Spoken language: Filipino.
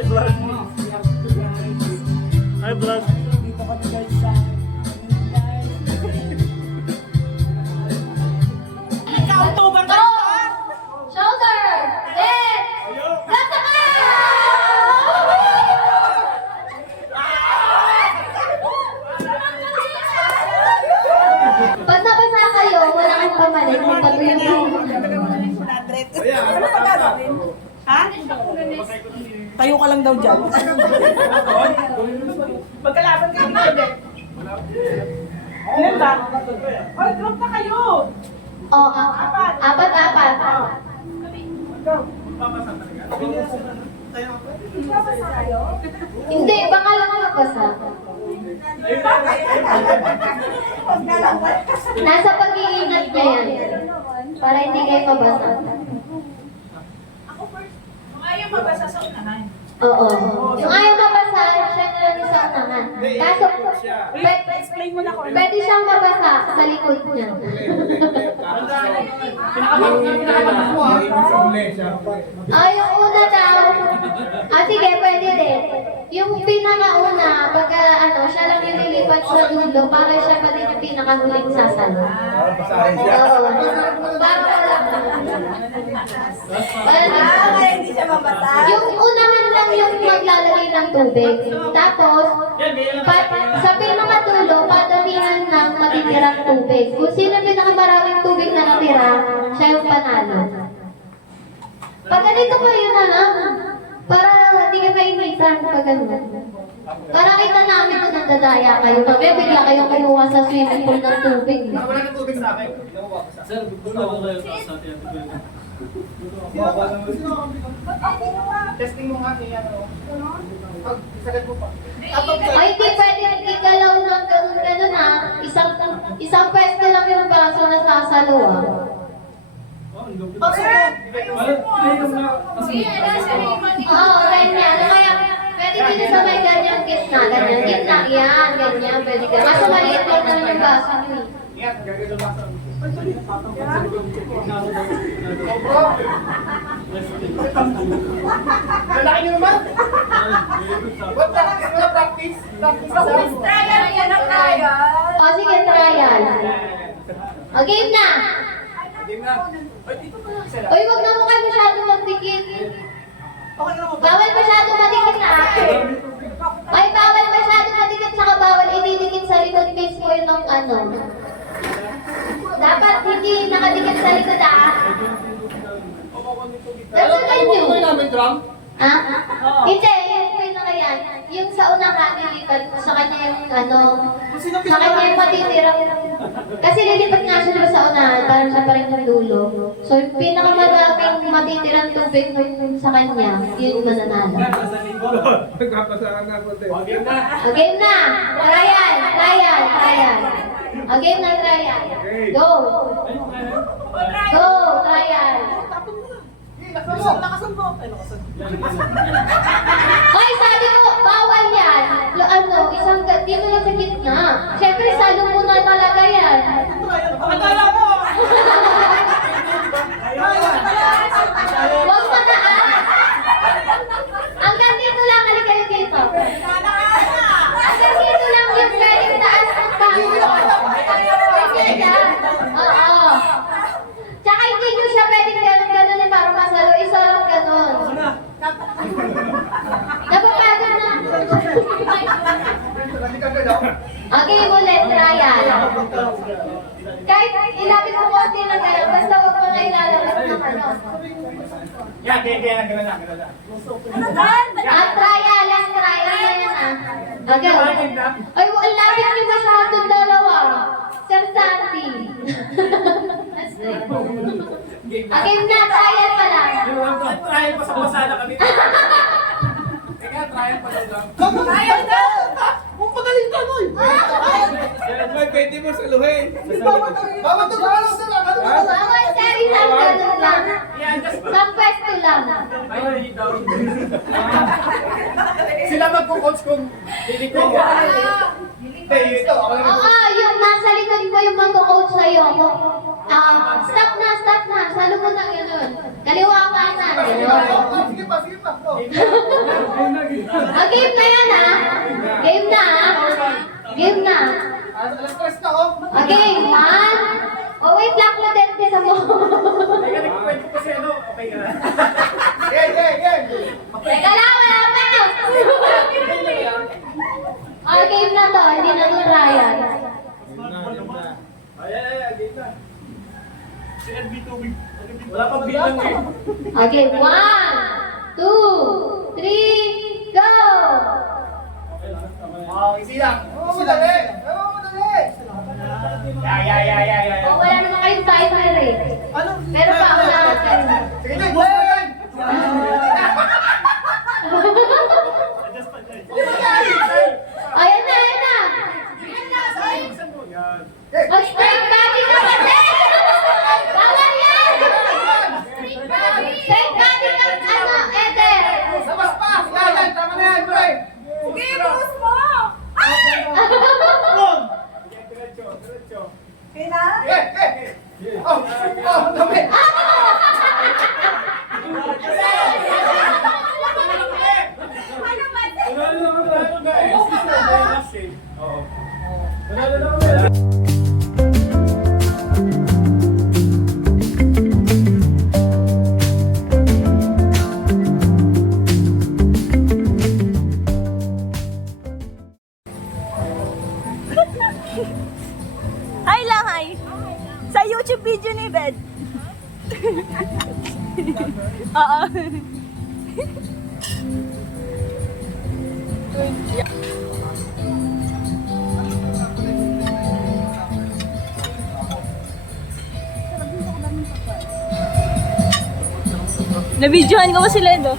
Hi, vlog. Hi, vlog. Dito kami guys sa October Go! Shoulder! Head! Gata ka! Pag nabasa kayo, wala kang pamalit. Magpatuloy mo. Ha? Tayo ka lang daw dyan. Magkalaban kayo dito. Ilan ba? Oh, group na kayo. Oh, apat. Hindi, baka lang magbasa. Nasa pag-iingat niya yan. Para hindi kayo mabasa. Ayaw mabasa sa unahan. Oo. Yung ayaw mabasa, siya na lang yung sa unahan. Kaso, Explain mo na ko. pwede siyang mabasa sa likod niya. Yung una daw. Sige, pwede din. Yung pinakauna, pagka siya lang yung lilipat sa dulo, para siya pa din yung pinakahuling sasalo. Oo. Para wala. Hindi siya mabasa. Yung unahan lang yung maglalagay ng tubig. Tapos, sa pinakadulo, padamihan ng matitirang tubig. Kung sino pinakamaraming tubig na natira, siya yung panalo. Pag ganito kayo na lang, para hindi ka mainitan pag gano'n. Para kita namin na nandadaya kayo. Kami bigla kayong kumuha sa swimming pool ng tubig. Wala na tubig sa akin. Sir, gusto ko kayo sa atin. Testing mo nga niya. Pag isagat mo pa. Ay, hindi pwede igalaw ng ganun-ganun ha. Isang pwesto lang yung baso na sasalo ha. Oo, ganyan. Kaya, pwede din sa may ganyan gitna. Ganyan gitna. Yan, ganyan. Pwede ka. Kaso maliit lang naman yung baso nyo eh. Ingat, gagawin mo sa Lalaki nyo naman? What practice? Wala practice? Practice sa Trial yan ang trial. O, sige, trial. O, game na. Game na. Ay, dito pa lang sila. Uy, wag na mo kayo masyadong magdikit. Okay na mo ba? Bawal masyadong madikit na. Ay, bawal masyadong madikit, saka bawal ididikit sa likod mismo yun ng Dapat hindi nakadikit sa likod That's what I do. Ano namin drum? Ha? Hindi, yung pinaka yan. Yung sa unang nilipat, sa kanya yung sa kanya yung matitira. Kasi lilipat nga siya diba sa unahan, parang siya pa rin yung dulo. So yung pinakamadaming matitirang tubig yung sa kanya, yun yung mananalo. Nagpapasakan na ako. Game na. Game na! Trial! Game na trial. Go! Go! Trial! Lakasan mo. Ay, lakasan. Hoy, sabi mo, bawal yan. Isang di mo lang sa gitna. Siyempre, salo mo na talaga yan. Akala mo! Huwag mataas. Hanggang dito lang, halika kayo dito. Hanggang dito lang yung pwedeng taas ng pangod. Oo. Tsaka hindi nyo siya pwedeng gano'n para masalo. Isa lang gano'n. Napapagod na. Okay, ulit, trial. Kahit ilapit mo konti lang kayo, basta huwag mo na ilalabas ng Yan, kaya gano'n lang. Ang trial na yan Okay. Ay, lapit niyo masyadong dalawa. Sir Santi. Okay na, trial pa lang. Trial pa sa pasada kami. Teka, trial pa lang. Trial na! Kung pagaling ka, Noy! May pwede mo saluhin. Bawal to, bawal to lang. Bawal, sir, isang ganun lang. Sa pwesto lang. Ay, hindi daw. Sila magpo-coach kung hindi ko. Hindi, ito. Ako lang. Oo, yung nasa likod mo yung magko-coach sa'yo. Stop na. Salo mo na gano'n. Kaliwa ka na, gano'n. Sige pa, sige pa. Game na yan ah. Game na ah. Game na. Alas 3 na, oh. Okay, one. Oh, wait lang po din din mo. Teka lang, wala pa no. Oh, game na to. Hindi na to Ryan. Wala pang bilang eh. Okay, 1, 2, 3, go! Wow, easy lang. Oo, madali. Oo, madali. Oh, wala naman kayong timer eh. Ano? Pero pa ako na Sige, Jay. Boss mo yan. Ayan na, ayan na. Oh, straight body ka ba? Bawal yan! Straight body ng ano, Eder. Labas pa. Yan, tama na yan, boy. Sige, boss mo! Okay na? Oh, dami. Ano ba? Wala naman tayo guys. Oo. Wala naman tayo. Hi lang, hi! Sa YouTube video ni Bed. Oo. Nabidyohan ko ba sila ito?